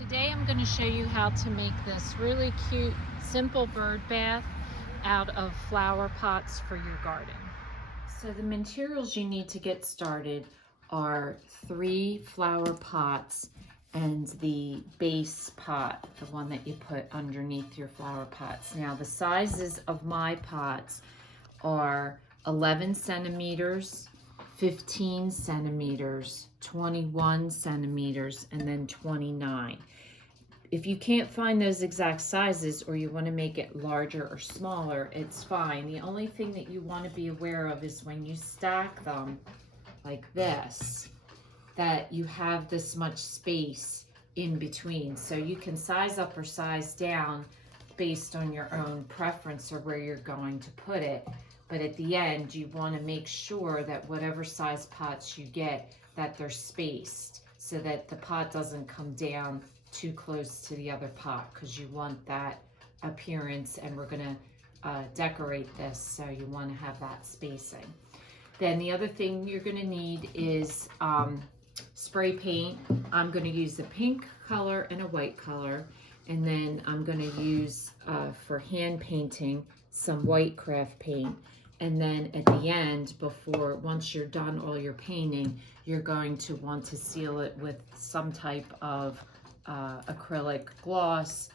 Today I'm going to show you how to make this really cute, simple bird bath out of flower pots for your garden. So the materials you need to get started are 3 flower pots and the base pot, the one that you put underneath your flower pots. Now the sizes of my pots are 11 centimeters, 15 centimeters, 21 centimeters, and then 29. If you can't find those exact sizes or you want to make it larger or smaller, it's fine. The only thing that you want to be aware of is when you stack them like this, that you have this much space in between. So you can size up or size down based on your own preference or where you're going to put it. But at the end, you want to make sure that whatever size pots you get, that they're spaced so that the pot doesn't come down too close to the other pot, because you want that appearance, and we're going to decorate this, so you want to have that spacing. Then the other thing you're going to need is spray paint. I'm going to use a pink color and a white color, and then I'm going to use for hand painting some white craft paint. And then at the end, once you're done all your painting, you're going to want to seal it with some type of acrylic gloss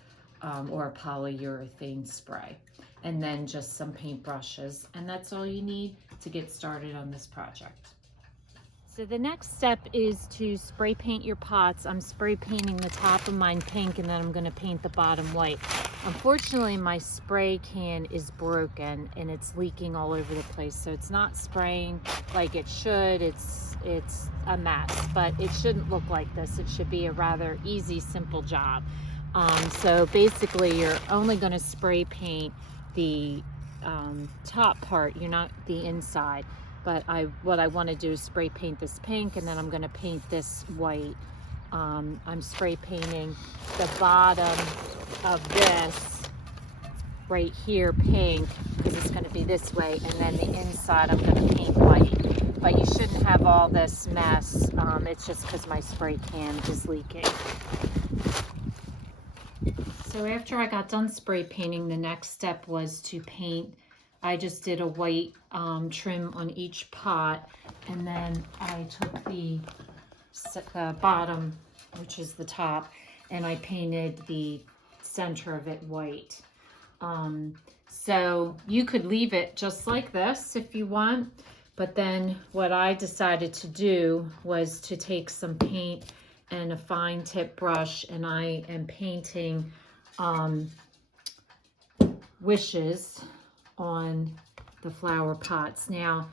or polyurethane spray, and then just some paint brushes, and that's all you need to get started on this project. So the next step is to spray paint your pots. I'm spray painting the top of mine pink, and then I'm going to paint the bottom white. Unfortunately, my spray can is broken and it's leaking all over the place, so it's not spraying like it should. It's a mess, but it shouldn't look like this. It should be a rather easy, simple job. So basically, you're only going to spray paint the top part. You're not the inside. But what I want to do is spray paint this pink, and then I'm going to paint this white. I'm spray painting the bottom of this right here pink, because it's going to be this way, and then the inside I'm going to paint white. But you shouldn't have all this mess. It's just because my spray can is leaking. So after I got done spray painting, the next step was to paint. I just did a white trim on each pot, and then I took the bottom, which is the top, and I painted the center of it white. So you could leave it just like this if you want, but then what I decided to do was to take some paint and a fine tip brush, and I am painting wishes on the flower pots. Now,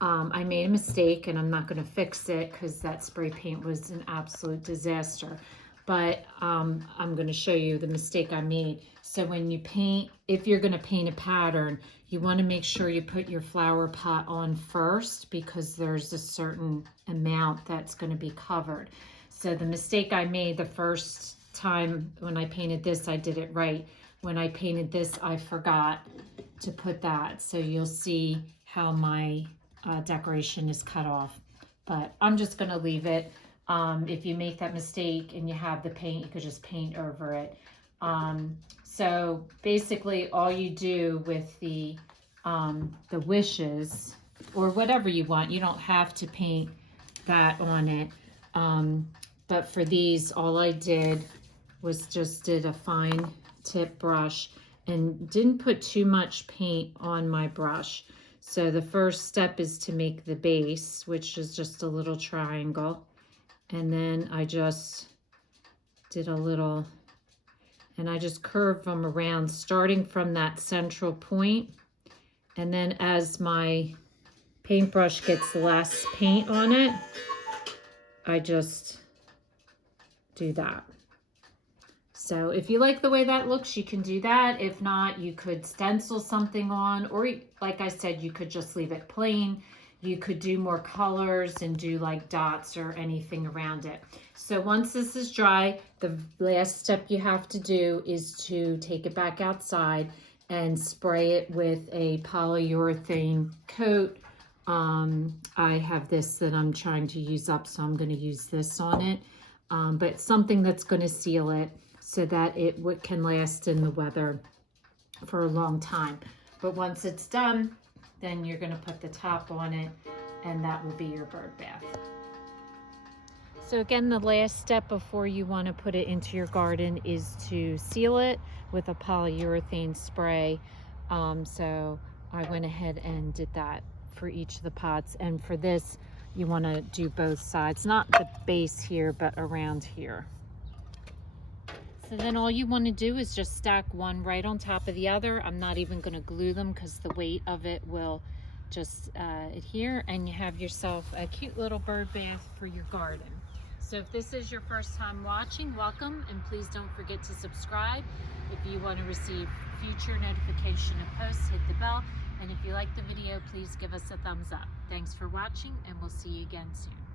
I made a mistake, and I'm not going to fix it because that spray paint was an absolute disaster. But I'm going to show you the mistake I made. So when you paint, if you're going to paint a pattern, you want to make sure you put your flower pot on first, because there's a certain amount that's going to be covered. So the mistake I made the first time when I painted this, I did it right. When I painted this, I forgot to put that. So you'll see how my decoration is cut off. But I'm just going to leave it. If you make that mistake and you have the paint, you could just paint over it. So basically all you do with the wishes, or whatever you want, you don't have to paint that on it. But for these, all I did was just did a fine tip brush and didn't put too much paint on my brush. So the first step is to make the base, which is just a little triangle. And then I just did a little, and I just curved them around, starting from that central point. And then as my paintbrush gets less paint on it, I just do that. So if you like the way that looks, you can do that. If not, you could stencil something on, or like I said, you could just leave it plain. You could do more colors and do like dots or anything around it. So once this is dry, the last step you have to do is to take it back outside and spray it with a polyurethane coat. I have this that I'm trying to use up, so I'm going to use this on it. but something that's going to seal it so that it can last in the weather for a long time. But once it's done, then you're going to put the top on it, and that will be your bird bath. So again, the last step before you want to put it into your garden is to seal it with a polyurethane spray. So I went ahead and did that for each of the pots, and for this you want to do both sides, not the base here but around here. So then all you want to do is just stack one right on top of the other. I'm not even going to glue them because the weight of it will just adhere, and you have yourself a cute little bird bath for your garden. So if this is your first time watching, welcome, and please don't forget to subscribe. If you want to receive future notification of posts, hit the bell. And if you like the video, please give us a thumbs up. Thanks for watching, and we'll see you again soon.